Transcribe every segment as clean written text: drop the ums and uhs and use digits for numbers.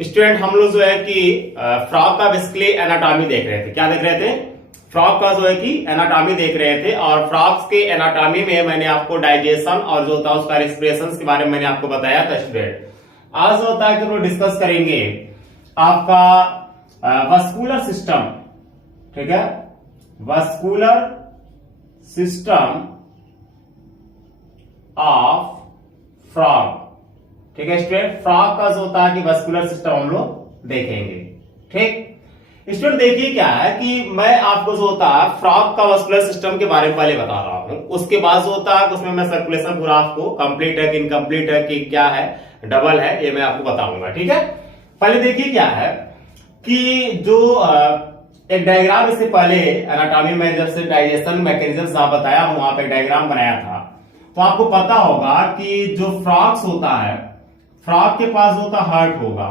Student हम लोग जो है कि फ्रॉग का बेसिकली एनाटॉमी देख रहे थे। क्या देख रहे थे? फ्रॉग का जो है कि एनाटॉमी देख रहे थे, और फ्रॉग्स के एनाटॉमी में मैंने आपको डाइजेशन और जो होता है उसका रेस्पिरेशन के बारे में मैंने आपको बताया था। स्टूडेंट आज जो होता है कि हम लोग डिस्कस करेंगे आपका वस्कुलर सिस्टम, ठीक है, वस्कुलर सिस्टम ऑफ फ्रॉग। ठीक है स्टूडेंट, फ्रॉग का जो होता है कि वस्कुलर सिस्टम हम लोग देखेंगे। ठीक स्टूडेंट, देखिए क्या है कि मैं आपको जो होता है फ्रॉग का वस्कुलर सिस्टम के बारे में पहले बता रहा हूं, उसके बाद जो होता है उसमें मैं सर्कुलेशन पूरा आपको कंप्लीट है कि इनकम्प्लीट है कि क्या है, डबल है, ये मैं आपको बताऊंगा। ठीक है, पहले देखिए क्या है कि जो एक डायग्राम इससे पहले एनाटॉमी में जब से डाइजेशन मैकेनिज्म आप बताया हूं, वहां पे डायग्राम बनाया था, तो आपको पता होगा कि जो फ्रॉग्स होता है, फ्रॉग के पास जो होता हार्ट होगा,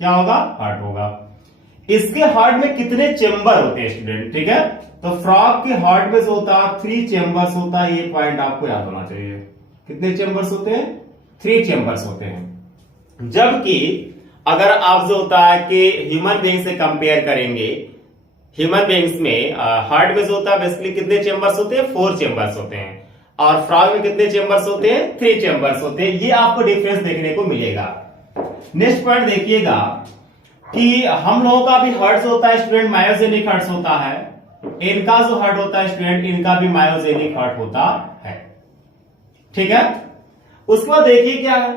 क्या होगा? हार्ट होगा। इसके हार्ट में कितने चेंबर होते हैं स्टूडेंट? ठीक है, तो फ्रॉग के हार्ट में जो होता है 3 चेंबर्स होता है। ये पॉइंट आपको याद होना चाहिए। कितने चेंबर्स होते हैं? 3 चेंबर्स होते हैं। जबकि अगर आप जो होता है कि ह्यूमन बीइंग से कंपेयर करेंगे, ह्यूमन बीइंग्स में हार्ट में जो होता है बेसिकली कितने चेंबर्स होते हैं? 4 चेंबर्स होते हैं, और फ्रॉग में कितने चेंबर्स होते हैं? 3 चेंबर्स होते हैं। ये आपको डिफरेंस देखने को मिलेगा। नेक्स्ट पॉइंट देखिएगा कि हम लोगों का भी हार्ट जो होता है स्टूडेंट मायोजेनिक हार्ट होता है, इनका जो हार्ट होता है स्टूडेंट, इनका भी मायोजेनिक हार्ट होता है। ठीक है, उसके बाद देखिए क्या है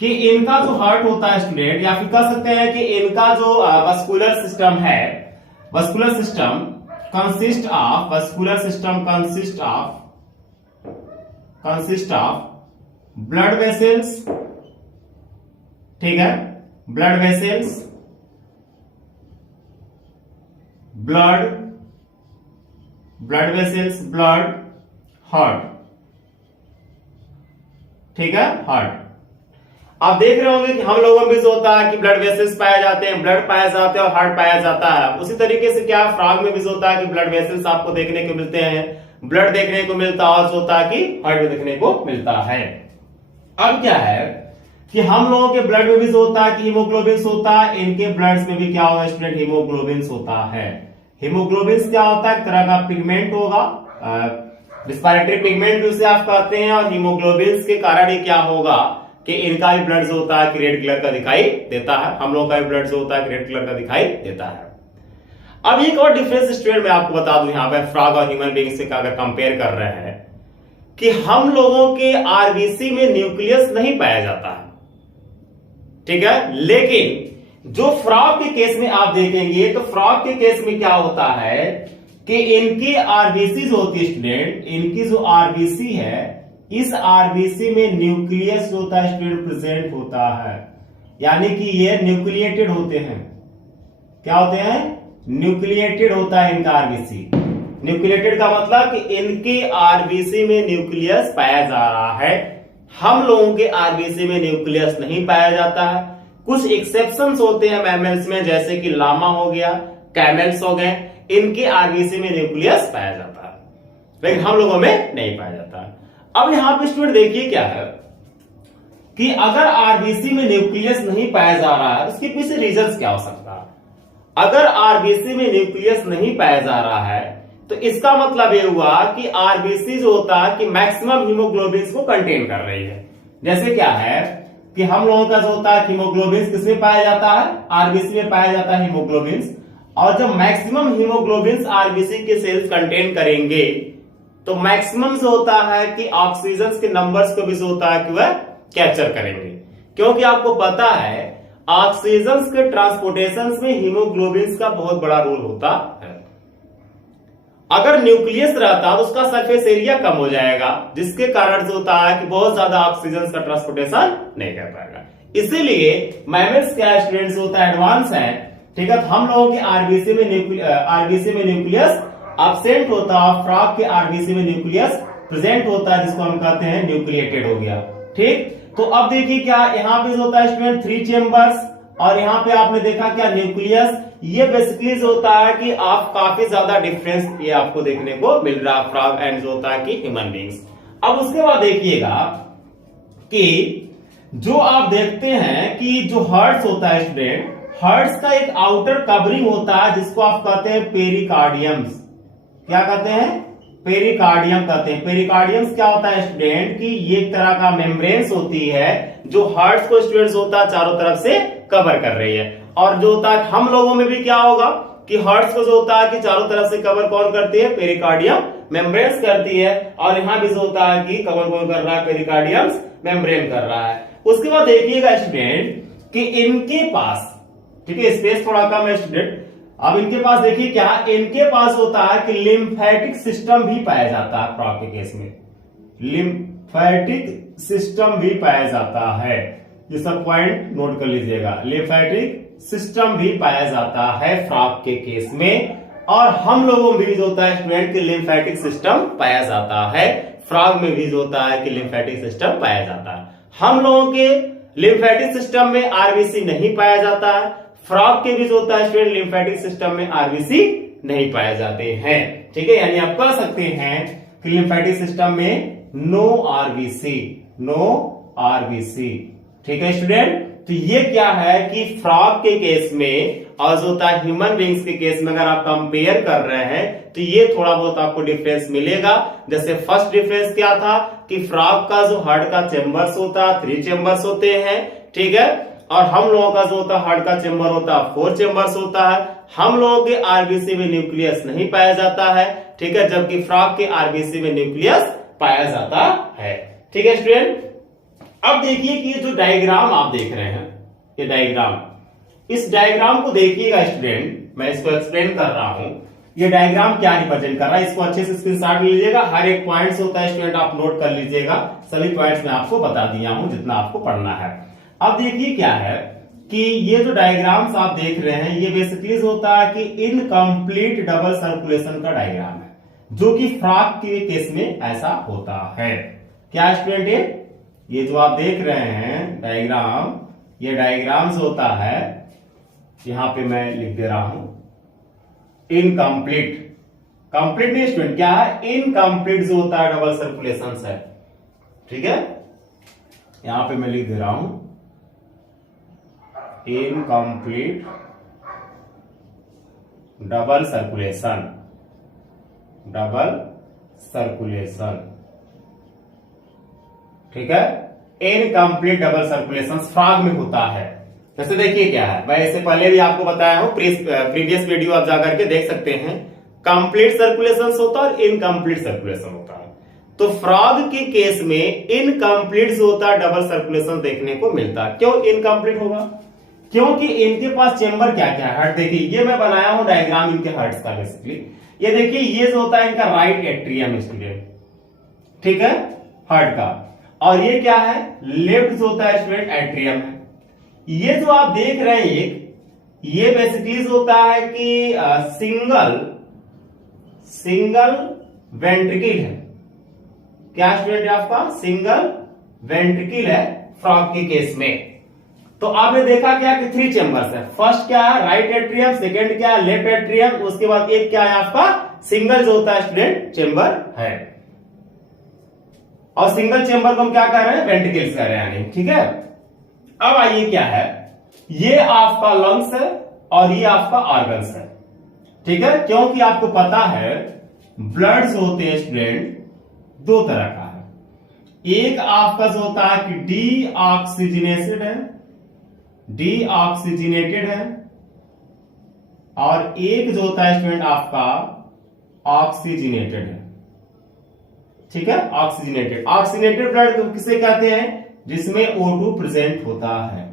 कि इनका जो हार्ट होता है स्टूडेंट, या फिर कह सकते हैं कि इनका जो वस्कुलर सिस्टम है, vascular system consist of, vascular system consist of blood vessels. ठीक है, blood vessels, blood vessels, blood, heart. ठीक है, हार्ट। आप देख रहे होंगे कि हम लोगों में जो होता है कि ब्लड वेसल्स पाए जाते हैं, ब्लड पाया जाता है और हार्ट पाया जाता है। उसी तरीके से क्या फ्रॉग में भी जो होता है कि ब्लड वेसल्स आपको देखने को मिलते हैं, ब्लड देखने को मिलता है, और जो होता है कि हार्ट भी देखने को मिलता है। अब क्या है कि हम लोगों के ब्लड में भी जो होता है कि हीमोग्लोबिन होता है, इनके ब्लड में भी क्या होगा स्टूडेंट? हीमोग्लोबिन होता है। हीमोग्लोबिन क्या होता है? एक तरह का पिगमेंट होगा, रिस्पिरेटरी पिगमेंट उसे आप कहते हैं, और हीमोग्लोबिन के कारण ही क्या होगा कि इनका भी ब्लड जो होता है कि रेड कलर का दिखाई देता है, हम लोगों का भी ब्लड जो होता है कि रेड कलर का दिखाई देता है। अब एक और डिफरेंस स्टूडेंट मैं आपको बता दूं यहां पे फ्रॉग और ह्यूमन बीइंग से अगर कंपेयर कर रहे हैं कि हम लोगों के आरबीसी में न्यूक्लियस नहीं पाया जाता है। ठीक है, लेकिन जो फ्रॉग के केस में आप देखेंगे तो फ्रॉग के केस में क्या होता है कि इनकी आरबीसी जो होती है स्टूडेंट, इनकी जो आरबीसी है, इस आरबीसी में न्यूक्लियस जो होता है स्टूडेंट प्रेजेंट होता है, यानी कि ये न्यूक्लिएटेड होते हैं। क्या होते हैं? न्यूक्लिएटेड होता है इनका आरबीसी। न्यूक्लिएटेड का मतलब कि इनकी आरबीसी में न्यूक्लियस पाया जा रहा है, हम लोगों के आरबीसी में न्यूक्लियस नहीं पाया जाता है। कुछ एक्सेप्शंस होते हैं मैमल्स में, जैसे कि लामा हो गया, कैमल्स हो गए, इनके आरबीसी में न्यूक्लियस पाया जाता है, लेकिन हम लोगों में नहीं पाया जाता। अब यहां पे स्टूडेंट देखिए क्या है कि अगर आरबीसी में न्यूक्लियस नहीं पाया जा रहा है, उसके पीछे रीजंस क्या हो सकता है? अगर आरबीसी में न्यूक्लियस नहीं पाया जा रहा है तो इसका मतलब यह हुआ कि आरबीसी जो होता है कि मैक्सिमम हीमोग्लोबिन को कंटेन कर रही है। जैसे क्या है कि हम लोगों का जो होता है हीमोग्लोबिन किसमें पाया जाता है? आरबीसी में पाया जाता है हीमोग्लोबिन, और जब मैक्सिमम हीमोग्लोबिन आरबीसी के सेल्स कंटेन करेंगे तो मैक्सिमम जो होता है कि ऑक्सीजन के नंबर्स को भी जो होता है कि वह कैप्चर करेंगे, क्योंकि आपको पता है ऑक्सीजन के ट्रांसपोर्टेशन में हीमोग्लोबिन का बहुत बड़ा रोल होता है। अगर न्यूक्लियस रहता तो उसका सरफेस एरिया कम हो जाएगा, जिसके कारण जो होता है कि बहुत ज्यादा ऑक्सीजन का ट्रांसपोर्टेशन नहीं कर पाएगा। इसीलिए मैमल्स क्या स्टूडेंट्स होता है एडवांस है। ठीक है, तो हम लोगों के आरबीसी में न्यूक्लियस एब्सेंट होता है, फ्रॉग के आरबीसी में न्यूक्लियस प्रेजेंट होता है, जिसको हम कहते हैं न्यूक्लिएटेड हो गया। ठीक, तो अब देखिए क्या यहाँ पे जो होता है स्टूडेंट 3 चेंबर्स, और यहाँ पे आपने देखा क्या न्यूक्लियस। ये बेसिकली जो होता है कि आप काफी ज्यादा डिफरेंस ये आपको देखने को मिल रहा है फ्रॉग एंड जो होता है कि ह्यूमन बीइंग्स। अब उसके बाद देखिएगा कि जो आप देखते हैं कि जो हर्ट्स होता है स्टूडेंट, हर्ट्स का एक आउटर कवरिंग होता है जिसको आप कहते हैं पेरिकार्डियम्स। क्या कहते हैं? पेरिकार्डियम कहते हैं। पेरिकार्डियम्स क्या होता है स्टूडेंट कि ये एक तरह का मेम्ब्रेन्स होती है जो हर्ट्स को स्टूडेंट्स होता है चारों तरफ से कवर कर रही है। और जो होता है हम लोगों में भी क्या होगा कि हर्ट्स को जो होता है कि चारों तरफ से कवर कौन करती है? पेरिकार्डियम मेम्ब्रेन्स करती है। और यहां भी जो होता है कि कवर कौन कर रहा है? पेरिकार्डियम मेम्ब्रेन कर रहा है। उसके बाद देखिएगा स्टूडेंट कि इनके पास, ठीक है, स्पेस थोड़ा कम है स्टूडेंट, अब इनके पास देखिए क्या, इनके पास होता है कि लिम्फेटिक सिस्टम भी पाया जाता है। फ्रॉग के केस में लिम्फेटिक सिस्टम भी पाया जाता है। ये सब पॉइंट नोट कर लीजिएगा। लिम्फेटिक सिस्टम भी पाया जाता है फ्रॉग के केस में। और हम लोगों में भी जो होता है स्टूडेंट कि लिम्फेटिक सिस्टम पाया जाता है। फ्रॉग में भी जो होता है कि लिम्फेटिक सिस्टम पाया जाता है। हम लोगों के लिम्फेटिक सिस्टम में आरबीसी नहीं पाया जाता है। फ्रॉग के भी जो होता है स्टूडेंट लिम्फेटिक सिस्टम में आरबीसी नहीं पाए जाते हैं। ठीक है, यानी आप कह सकते हैं कि लिम्फेटिक सिस्टम में नो आरबीसी, नो आरबीसी। ठीक है स्टूडेंट, तो ये क्या है कि फ्रॉग के केस में और जो होता है ह्यूमन बींग्स के केस में अगर आप कंपेयर कर रहे हैं तो ये थोड़ा बहुत आपको डिफरेंस मिलेगा। जैसे फर्स्ट डिफरेंस क्या था कि फ्रॉग का जो हार्ट का चेंबर्स होता है 3 चेंबर्स होते हैं, ठीक है, और हम लोगों का जो होता है हार्ट का चेंबर होता है 4 चेंबर्स होता है। हम लोगों के आरबीसी में न्यूक्लियस नहीं पाया जाता है, ठीक है, जबकि फ्रॉग के आरबीसी में न्यूक्लियस पाया जाता है। ठीक है स्टूडेंट, अब देखिए कि ये जो डायग्राम आप देख रहे हैं, ये डायग्राम, इस डायग्राम को देखिएगा स्टूडेंट, मैं इसको एक्सप्लेन कर रहा हूं। ये डायग्राम क्या रिप्रेजेंट कर रहा है, इसको अच्छे से स्क्रीनशॉट ले लीजिएगा। हर एक पॉइंट्स होता है स्टूडेंट, आप नोट कर लीजिएगा। सभी पॉइंट्स मैं आपको बता दिया हूं जितना आपको पढ़ना है। अब देखिए क्या है कि ये जो डायग्राम्स आप देख रहे हैं ये बेसिकली होता है कि इनकम्प्लीट डबल सर्कुलेशन का डायग्राम है, जो कि फ्रॉग के केस में ऐसा होता है। क्या स्टूडेंट, ये जो आप देख रहे हैं डायग्राम, ये डायग्राम्स होता है, यहां पे मैं लिख दे रहा हूं इनकम्प्लीट। कंप्लीट नहीं स्टूडेंट, क्या है? इनकम्प्लीट जो होता है डबल सर्कुलेशन है। ठीक है, यहां पे मैं लिख दे रहा हूं incomplete double circulation, double circulation. ठीक है, इनकम्प्लीट डबल सर्कुलेशन फ्रॉग में होता है। जैसे देखिए क्या है, मैं इससे पहले भी आपको बताया हूं, प्रीवियस वीडियो आप जाकर के देख सकते हैं। कंप्लीट सर्कुलेशन होता है और इनकम्प्लीट सर्कुलेशन होता है। तो फ्रॉग के केस में इनकम्प्लीट जो होता है डबल सर्कुलेशन देखने को मिलता है। क्यों इनकम्प्लीट होगा? क्योंकि इनके पास चेंबर क्या क्या है, हार्ट देखिए, ये मैं बनाया हूं डायग्राम इनके हार्ट्स का बेसिकली। ये देखिए, ये जो होता है इनका राइट एट्रियम स्टूडेंट, ठीक है, हार्ट का, और ये क्या है? लेफ्ट जो होता है स्टूडेंट एट्रियम है। ये जो आप देख रहे हैं ये बेसिकली होता है कि सिंगल वेंट्रिकल है। क्या स्टूडेंट आपका? सिंगल वेंट्रिकल है फ्रॉग के केस में। तो आपने देखा क्या कि 3 चेंबर्स है। फर्स्ट क्या है? राइट एट्रियम, सेकंड क्या है? लेफ्ट एट्रियम, उसके बाद एक क्या है आपका? सिंगल जो होता है स्टूडेंट चेंबर है। और सिंगल चेंबर को हम क्या कर रहे हैं? वेंट्रिकल्स कर रहे हैं यानी। ठीक है, अब आइए क्या है, ये आपका लंग्स है और ये आपका ऑर्गन्स है। ठीक है, क्योंकि आपको पता है ब्लड जो होते हैं स्टूडेंट 2 तरह का है। एक आपका जो होता है कि डीऑक्सीजनेटेड है, डीऑक्सीजनेटेड है, और एक जो होता है स्टूडेंट आपका ऑक्सीजनेटेड है। ठीक है, ऑक्सीजनेटेड। ऑक्सीजनेटेड ब्लड किसे कहते हैं? जिसमें O2 प्रेजेंट होता है।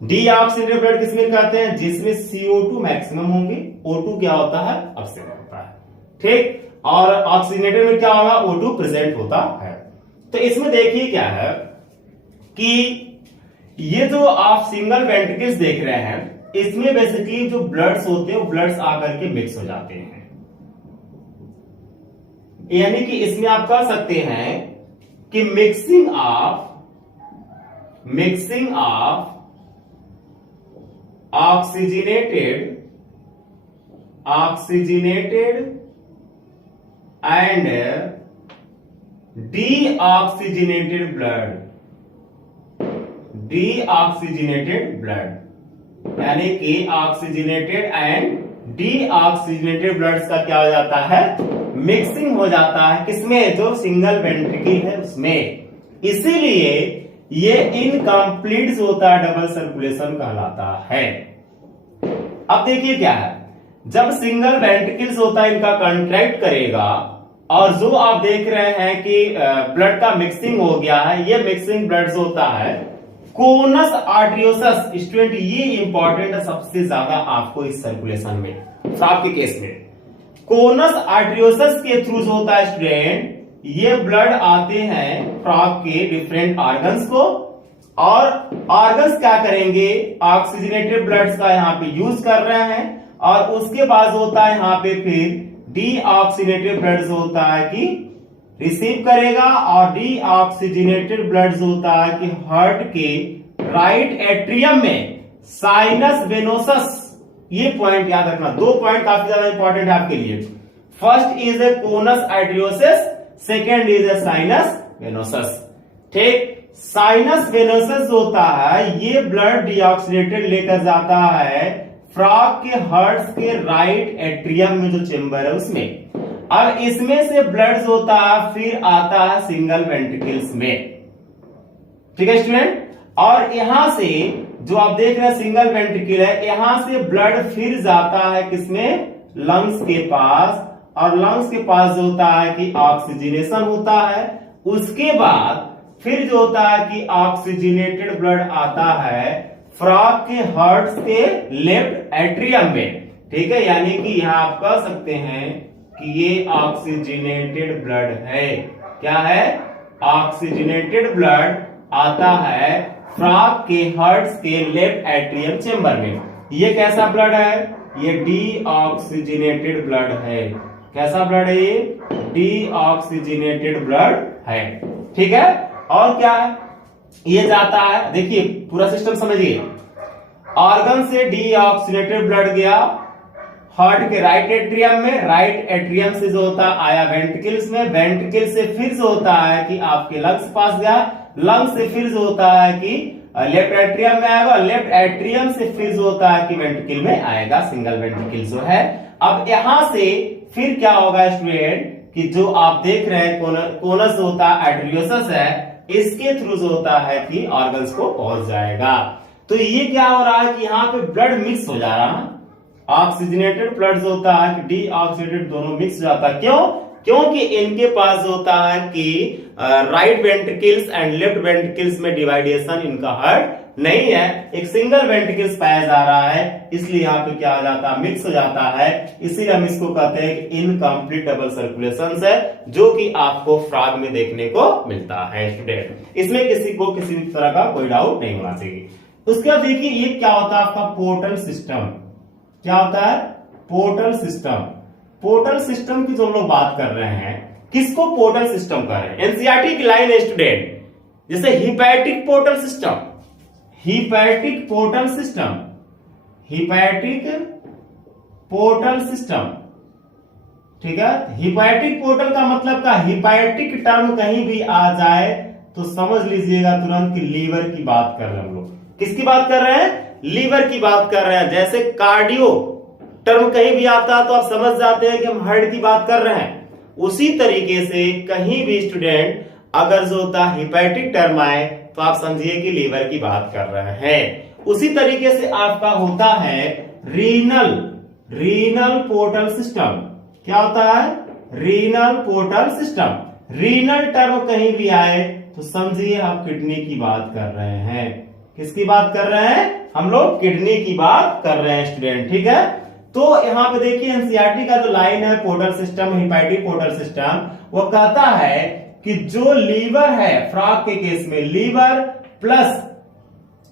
डीऑक्सीजनेटेड ब्लड किसमें कहते हैं? जिसमें CO2 मैक्सिमम होंगे, O2 क्या होता है? अब्सेंट होता है। ठीक, और ऑक्सीजनेटेड में क्या होगा? O2 प्रेजेंट होता है। तो इसमें देखिए क्या है कि ये जो आप सिंगल वेंट्रिकल्स देख रहे हैं, इसमें बेसिकली जो ब्लड्स होते हैं वो ब्लड्स आकर के miक्स हो जाते हैं। यानी कि इसमें आप कह सकते हैं कि mixing of oxygenated and deoxygenated blood deoxygenated blood, यानी कि ऑक्सीजनेटेड एंड डीऑक्सीजनेटेड ब्लड का क्या हो जाता है, मिक्सिंग हो जाता है किसमें, जो सिंगल वेंट्रिकल है उसमें। इसीलिए ये इनकम्प्लीट होता है, डबल सर्कुलेशन कहलाता है। अब देखिए क्या है, जब सिंगल वेंट्रिकल्स होता है इनका कॉन्ट्रैक्ट करेगा और जो आप देख रहे हैं कि ब्लड का मिक्सिंग हो गया है, ये मिक्सिंग ब्लड होता है कोनस आर्टरियोसस। स्टूडेंट ये इंपॉर्टेंट है सबसे ज्यादा आपको इस सर्कुलेशन में, फ्रॉग के केस में कोनस आर्टरियोसस के थ्रू जो होता है स्टूडेंट, ये ब्लड आते हैं फ्रॉग के डिफरेंट ऑर्गन्स को, और ऑर्गन्स क्या करेंगे, ऑक्सीजनेटेड ब्लड का यहाँ पे यूज कर रहे हैं, और उसके बाद होता है यहाँ पे फिर डीऑक्सीजनेटेड ब्लड होता है कि रिसीव करेगा, और डीऑक्सीजनेटेड ब्लड होता है कि हार्ट के राइट एट्रियम में साइनस वेनोसस। ये पॉइंट याद रखना, दो पॉइंट काफी ज्यादा इंपॉर्टेंट है आपके लिए। First is a conus आर्टरियोसिस, second is a sinus venosus. ठीक, साइनस वेनोसस होता है, ये ब्लड डीऑक्सीनेटेड लेकर जाता है फ्रॉग के हार्ट के राइट एट्रियम में जो चेंबर है उसमें। अब इसमें से ब्लड होता है फिर आता है सिंगल वेंट्रिकल्स में। ठीक है स्टूडेंट, और यहां से जो आप देख रहे हैं सिंगल वेंट्रिकल है, यहां से ब्लड फिर जाता है किसमें, लंग्स के पास, और लंग्स के पास जो होता है कि ऑक्सीजनेशन होता है। उसके बाद फिर जो होता है कि ऑक्सीजनेटेड ब्लड आता है फ्रॉग के हार्ट के लेफ्ट एट्रियम में। ठीक है, यानी कि यहां आप कह सकते हैं कि ये ऑक्सीजनेटेड ब्लड है। क्या है, ऑक्सीजनेटेड ब्लड आता है फ्रॉग के हार्ट के लेफ्ट एट्रियम चेंबर में। ये कैसा ब्लड है, ये डीऑक्सीजनेटेड ब्लड है। कैसा ब्लड है ये, डीऑक्सीजनेटेड ब्लड है। ठीक है, और क्या है, ये जाता है, देखिए पूरा सिस्टम समझिए, ऑर्गन से डीऑक्सीजनेटेड ब्लड गया हार्ट के राइट एट्रियम में, राइट एट्रियम से जो होता है आया वेंट्रिकल्स में, वेंट्रिकल से फिर जो होता है कि आपके लंग्स पास गया, लंग्स से फिर जो होता है कि लेफ्ट एट्रियम में आएगा, लेफ्ट एट्रियम से फिर जो होता है कि वेंट्रिकल में आएगा, सिंगल वेंट्रिकल जो है। अब यहां से फिर क्या होगा स्टूडेंट, कि जो आप देख रहे हैं कोनस होता है आर्टरियोसस है, इसके थ्रू जो होता है कि ऑर्गन्स को पहुंच जाएगा। तो ये क्या हो रहा है कि यहाँ पे ब्लड मिक्स हो जा रहा है, ऑक्सीजनेटेड ब्लड होता है कि डीऑक्सीजनेटेड दोनों मिक्स हो जाता है। क्यों, क्योंकि इनके पास होता है कि right ventricles and left ventricles में डिवाइडेशन इनका हार्ट नहीं है, एक सिंगल वेंट्रिकल्स पाया जा रहा है, इसलिए यहाँ पे क्या हो जाता है, मिक्स हो जाता है। इसीलिए हम इसको कहते हैं कि इनकम्प्लीट डबल सर्कुलेशन है, जो कि आपको फ्रॉग में देखने को मिलता है स्टूडेंट। इसमें किसी को किसी भी तरह का कोई डाउट नहीं होना चाहिए। उसके बाद देखिए ये क्या होता है आपका पोर्टल सिस्टम। क्या होता है, पोर्टल सिस्टम। पोर्टल सिस्टम की जो हम लोग बात कर रहे हैं, किसको पोर्टल सिस्टम कह रहे हैं, एनसीईआरटी की लाइन है स्टूडेंट, जैसे hepatic portal system, hepatic portal system, hepatic portal system. ठीक है, हिपैटिक पोर्टल का मतलब का, हिपैटिक टर्म कहीं भी आ जाए तो समझ लीजिएगा तुरंत कि लीवर की बात कर रहे हैं हम लोग। किसकी बात कर रहे हैं, लीवर की बात कर रहे हैं। जैसे कार्डियो टर्म कहीं भी आता है तो आप समझ जाते हैं कि हम हार्ट की बात कर रहे हैं। उसी तरीके से कहीं भी स्टूडेंट अगर जो होता है हिपैटिक टर्म आए तो आप समझिए कि लीवर की बात कर रहे हैं। उसी तरीके से आपका होता है रीनल, रीनल पोर्टल सिस्टम। क्या होता है, renal portal system. Renal term कहीं भी आए तो समझिए आप किडनी की बात कर रहे हैं। किसकी बात कर रहे हैं, हम लोग किडनी की बात कर रहे हैं स्टूडेंट। ठीक है, तो यहां पे देखिए एनसीईआरटी का जो लाइन है portal system, hepatic portal system, वो कहता है कि जो लीवर है फ्रॉग के केस में, लीवर प्लस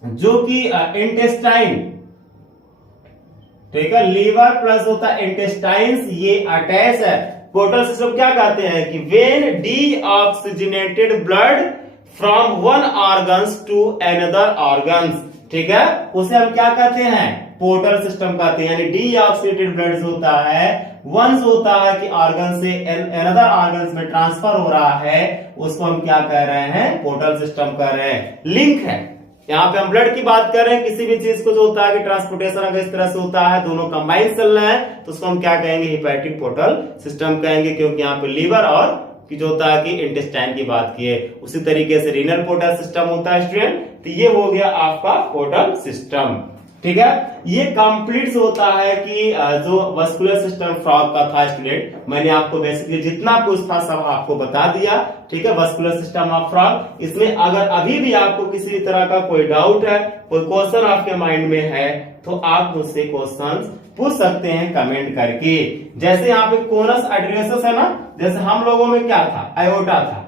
जो कि इंटेस्टाइन, ठीक है, लीवर प्लस होता है इंटेस्टाइन्स, ये अटैच है। पोर्टल सिस्टम क्या कहते हैं कि when deoxygenated blood from one organs to another organs, ठीक है, उसे हम क्या कहते हैं, पोर्टल सिस्टम कहते हैं। यानी डीऑक्सीडेटेड ब्लड होता है, वंस होता है कि ऑर्गन से अनदर ऑर्गन्स में ट्रांसफर हो रहा है, उसको हम क्या कह रहे हैं, पोर्टल सिस्टम कह रहे हैं। लिंक है, यहाँ पे हम ब्लड की बात कर रहे हैं, किसी भी चीज को जो होता है कि ट्रांसपोर्टेशन अगर इस तरह से होता है, दोनों कंबाइन चल रहे हैं, तो उसको हम क्या कहेंगे, हेपेटिक पोर्टल सिस्टम कहेंगे, क्योंकि यहाँ पे लीवर और कि जो होता है कि इंटेस्टाइन की बात की है। उसी तरीके से रीनल पोर्टल सिस्टम होता है स्टूडेंट, तो ये हो गया आपका पोर्टल सिस्टम। ठीक है, ये कंप्लीट होता है कि जो वस्कुलर सिस्टम फ्रॉग का था स्टूडेंट, मैंने आपको बेसिकली जितना कुछ था सब आपको बता दिया। ठीक है, वस्कुलर सिस्टम ऑफ फ्रॉग। इसमें अगर अभी भी आपको किसी भी तरह का कोई डाउट है, कोई क्वेश्चन आपके माइंड में है, तो आप मुझसे क्वेश्चन पूछ सकते हैं कमेंट करके। जैसे यहाँ पे कोनस आर्टेरियोसस है ना, जैसे हम लोगों में क्या था, एओर्टा था,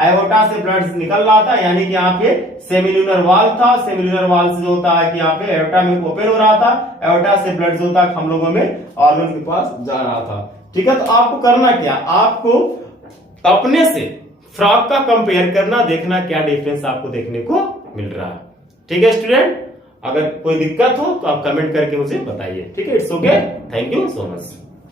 एओर्टा से ब्लड निकल रहा था, यानी कि यहाँ पे सेमिल्यूनर वाल था, सेमिल्यूनर वाल से जो होता है कि यहाँ पे एओर्टा में ओपन हो रहा था, एओर्टा से ब्लड जो होता है हम लोगों में ऑर्गन के पास जा रहा था। ठीक है, तो आपको करना क्या, आपको अपने से फ्रॉग का कंपेयर करना, देखना क्या डिफरेंस आपको देखने को मिल रहा है। ठीक है स्टूडेंट, अगर कोई दिक्कत हो तो आप कमेंट करके मुझे बताइए। ठीक है, it's okay, thank you so much.